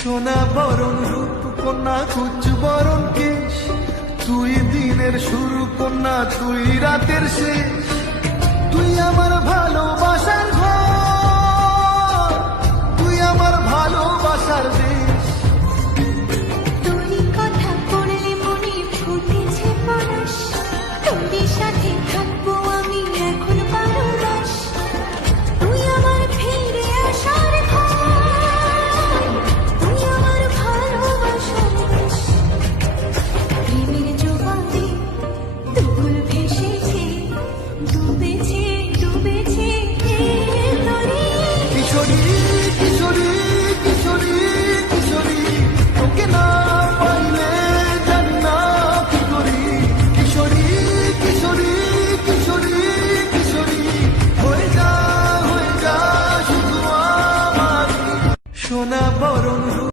সোনা বরণ রূপ কন্যা কুচ বরণ কেশ, তুই দিনের শুরু কন্যা তুই রাতের শেষ। তুই আমার ভালোবাসার ঘর, তুই আমার ভালোবাসার দেশ। তোরই কথা পড়লে মনে ফুটেছে পরশ, তোরই সাথে থাকবো আমি এখন বারো মাস। তুই আমার ফিরে আসার ঘর, তুই আমার ভালোবাসার দেশ। প্রেমের জোয়ারে দুপুর ভেসেছে, ডুবেছে ডুবেছে এই তরি। কিশোরী কিশোরী কিশোরী কিশোরী, তোকে না পাইলে জানি না কি করি। কিশোরী কিশোরী কিশোরী কিশোরী, হয়ে যা শুধু আমার সোনা বরণ।